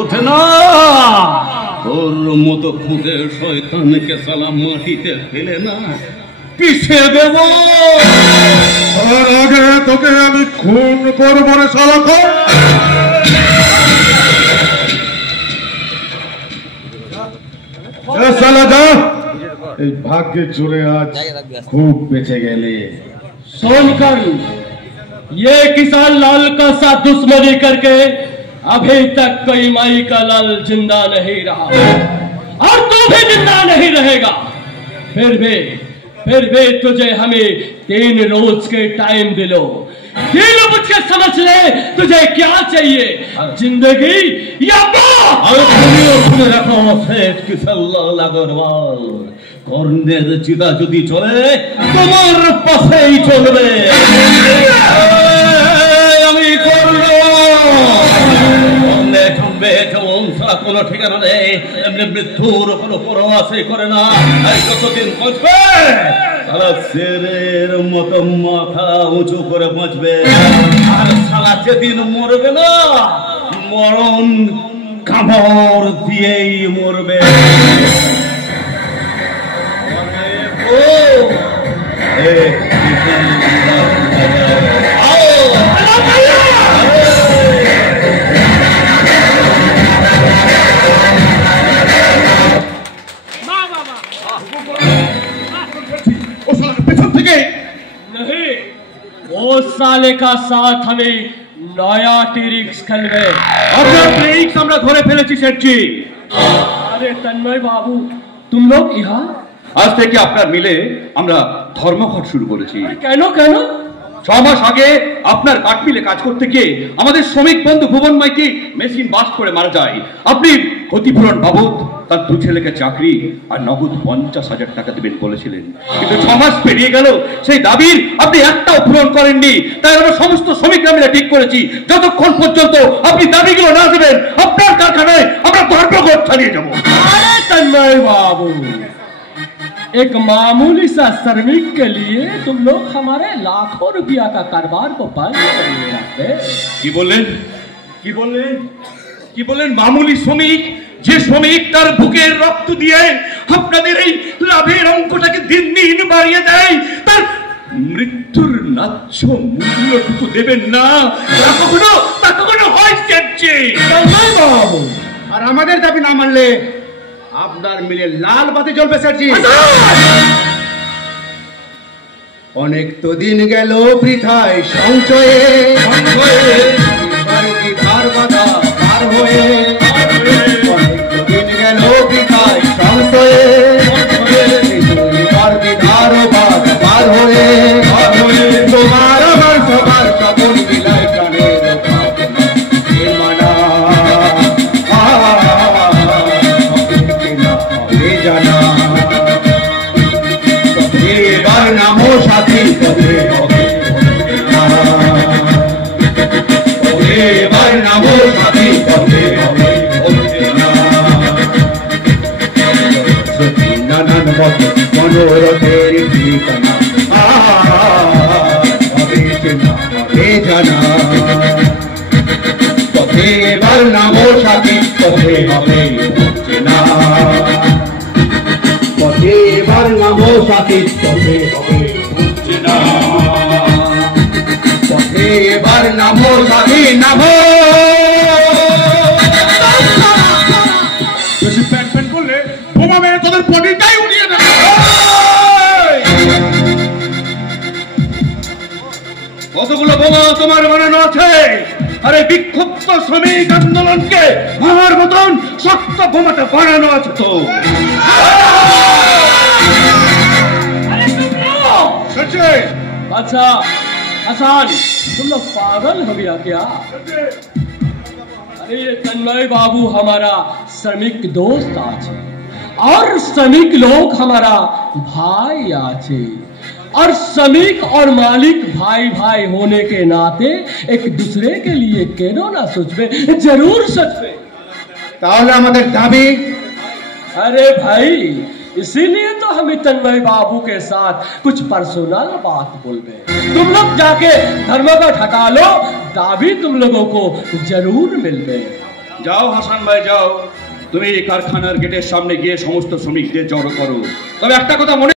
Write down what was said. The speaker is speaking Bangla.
ওঠে না ওর মতো খুঁটে শয়তানকে সালাম মাটিতে ফেলে না পিছিয়ে দেব আর আগে তোকে আমি খুন করবো রে শালা। साला जा भाग्य जुड़े आज खूब बेचे गए। सोनकर ये किसान लाल का साथ दुश्मनी करके अभी तक कोई माई का लाल जिंदा नहीं रहा और तू भी जिंदा नहीं रहेगा। फिर भी तुझे हमें 3 रोज के टाइम दिलो। दिल बुझ के समझ ले तुझे क्या चाहिए, जिंदगी या শুনে রাখো শেঠ কিশোরলাল আগরওয়াল কর্ণের চিতা যদি চলে তোমার পাশেই চলবে। আমি করবো কোনো ঠিকানা নেই, এমনি মৃত্যুর কোনো পরোয়াশই করে না। যতদিন বাঁচবে সারা শেরের মতো মাথা উঁচু করে বাঁচবে, আর সারা যেদিন মরবে না মরণ কামড় দিয়েই মরবে। नहीं, वो साले का साथ हमें नया टीरिक्स खेलবে। আপনার টিরিক্স আমরা ধরে ফেলেছি শেঠজি। अरे तन्मय बाबू तुम लोग यहाँ? আজ থেকে আপনার মিলে আমরা ধর্মঘট শুরু করেছি। কেন কেন? 6 মাস আগে আপনার কাঠ মিলে কাজ করতে গিয়ে আমাদের শ্রমিক বন্ধু ভুবন মাইতি মেশিন বাস্ট করে মারা যায়। আপনি ক্ষতিপূরণ বাবদ তার 2 ছেলেকে চাকরি আর নগদ 50,000 টাকা দেবেন বলেছিলেন, কিন্তু 6 মাস পেরিয়ে গেল সেই দাবির আপনি একটাও পূরণ করেননি। তাই আমরা সমস্ত শ্রমিকরা মিলে ঠিক করেছি যতক্ষণ পর্যন্ত আপনি দাবিগুলো না দেবেন আপনার কারখানায় আমরা ধর্মঘট চালিয়ে যাব। अरे तन्मय बाबू, एक मामूली सा श्रमिक के लिए तुम लोग हमारे लाखों रुपया का कारोबार को बंद करने लगे। কি বললেন কি বললেন কি বললেন? মামুলি শ্রমিক, যে শ্রমিক তার বুকের রক্ত দিয়ে আপনাদের এই লাভের অঙ্কটাকে দিন দিন বাড়িয়ে দেয়, তার মৃত্যুর ন্যায্য মূল্যটুকু দেবেন না, তা কখনো হয় শেঠজি? तन्मय बाबू, আর আমাদের দাবি না মানলে আপনার মিলে লাল বাতি জ্বলবে স্যারজি। অনেক তো দিন গেল বৃথায় সঞ্চয়ে ধার বাধা পার হয়ে, অনেক তো দিন গেল বৃথায় সঞ্চয়ে ধার বাধা পার হয়ে, তোমার আমার সবার সকল বিলায় প্রাণের নামো সাথী নামো সাথী নানান মনোরথের ঠিকানা জানা পথে এবার নামো সাথী পথে হবে না, পথে এবার নামো সাথী পথে হবে না, পথে এবার নামো সাথী নামো। বেশি প্যান প্যান করলে বোমা মেরে তোদের বডিটাই উড়িয়ে দেবে। কতগুলো বোমা তোমার বানানো আছে? আরে বিক্ষুব্ধ শ্রমিক আন্দোলনকে আমার মতন শক্ত বোমাটা বানানো আছে তো। अच्छा आसान, तुम लोग पागल हो गया क्या? अरे ये तन्मय बाबू हमारा श्रमिक दोस्त आछे और श्रमिक लोग हमारा भाई आछे, और श्रमिक और मालिक भाई भाई होने के नाते एक दूसरे के लिए क्यों ना सोचबे, जरूर सोचबे। তাহলে আমাদের দাবি? अरे भाई इसीलिए तो हम तन्मय बाबू के साथ कुछ पर्सनल बात बोलबे। तुम लोग जाके धर्मघट हटा लो, दाबी तुम लोगों को जरूर मिलबे। যাও হাসান ভাই যাও, তুমি কারখানার গেটের সামনে গিয়ে সমস্ত শ্রমিকদের জড়ো করো। তবে একটা কথা মনে